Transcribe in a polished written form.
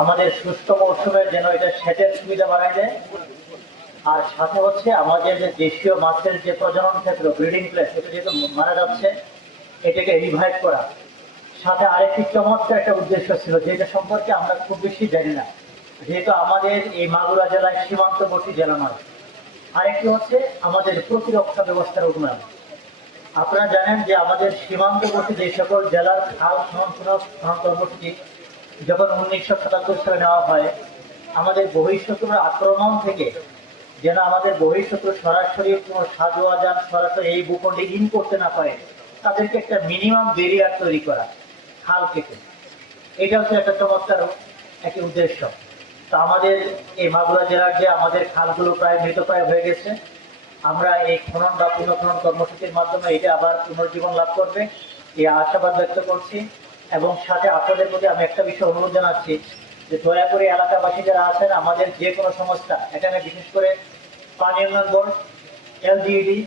আমাদের শুষ্ক মৌসুমে যেন এটা সেচের সুবিধা বাড়ায় দেয়। আর সাথে হচ্ছে আমাদের যে দেশীয় মাছের যে প্রজনন ক্ষেত্র, ব্রিডিং প্লেস, এটা যেহেতু মারা যাচ্ছে, এটাকে রিভাইভ করা। সাথে আরেকটি চমৎকার একটা উদ্দেশ্য ছিল, যেটা সম্পর্কে আমরা খুব বেশি জানি না, যেহেতু আমাদের এই মাগুরা জেলায় সীমান্তবর্তী জেলা নয়। আরেকটি হচ্ছে আমাদের প্রতিরক্ষা ব্যবস্থার উন্নয়ন। আপনারা জানেন যে আমাদের সীমান্তবর্তী যে সকল জেলার খাল খনন কর্মসূচি যখন 1977 সালে নেওয়া হয়, আমাদের বহিঃশত্রুর আক্রমণ থেকে যেন আমাদের বহিঃশত্রু সরাসরি কোনো সাজোয়াজান সরাসরি এই ভূখণ্ডে ইন করতে না পারে, তাদেরকে একটা মিনিমাম ব্যারিয়ার তৈরি করা খাল কেটে। এটা হচ্ছে একটা চমৎকার একটি উদ্দেশ্য। তো আমাদের এই মাগুরা জেলার যে আমাদের খালগুলো প্রায় মৃতপ্রায় হয়ে গেছে, আমরা এই খনন বা পুনঃখনন কর্মসূচির মাধ্যমে এটা আবার পুনর্জীবন লাভ করবে, এই আশাবাদ ব্যক্ত করছি। এবং সাথে আপনাদের প্রতি আমি একটা বিষয় অনুরোধ জানাচ্ছি যে দয়া করে এলাকাবাসী যারা আছেন, আমাদের যে কোনো সমস্যা, এখানে বিশেষ করে পানি উন্নয়ন বোর্ড, এলজিইডি